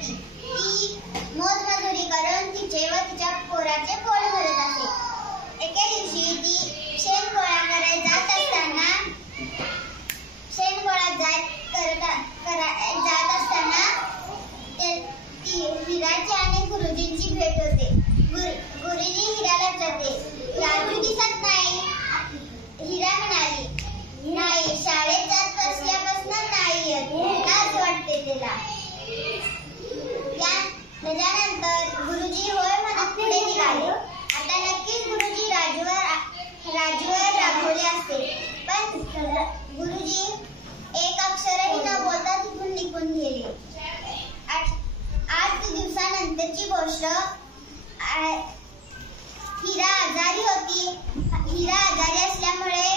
होती. ती मोजमजुरी करून तिचे व तिच्या पोराचे पोट भरत असे. एके दिवशी ती शेण गोळा करायला जात असताना हिराची आणि गुरुजींची भेट होते. गुरुजी हिराला विचारते, राजू दिसत नाही. हिरा म्हणाली, नाही, शाळेत जात असल्यापासून नाही येत, लाज वाटते त्याला. त्याच्यानंतर गुरुजी होय म्हणत पुढे निघाले. आता नक्कीच गुरुजी राजूवर रागवले असते, पण गुरुजी एक अक्षरही न बोलता तिथून निघून गेले. 8 दिवसानंतरची गोष्ट. हिरा आजारी होती. हिरा आजारी असल्यामुळे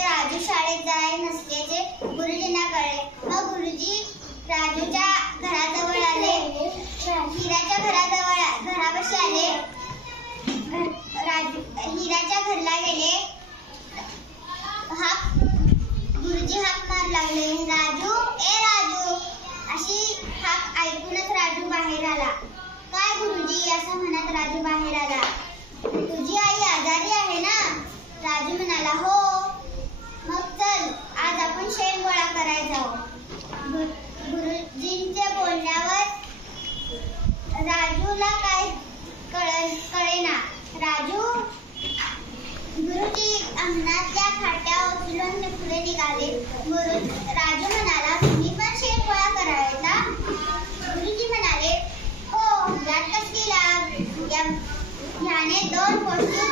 राजू शाळेत जाय नसल्याचे गुरुजींना कळले. मग गुरुजी राजूच्या घराजवळ आले. हिराच्या घरापाशी आले. हिराच्या घरला गेले. गुरुजी हाक मार लागले, राजू, ए राजू. अशी हाक ऐकूनच राजू बाहेर आला. काय गुरुजी, असं म्हणत राजू बाहेर आला. तुझी आई आजारी आहे ना? राजू म्हणाला, हो. मग चल, आज आपण शेण गोळा करायला जाऊ. गुरुजींच्या बोलण्यावर राजूला काय कळेना. गुरुजी अंगणातल्या खाट्या उचलून पुढे निघाले. राजू म्हणाला, तुम्ही पण शेण गोळा करायचा? गुरुजी म्हणाले, हो, यात कसली लाज. ह्याने 2 वस्तू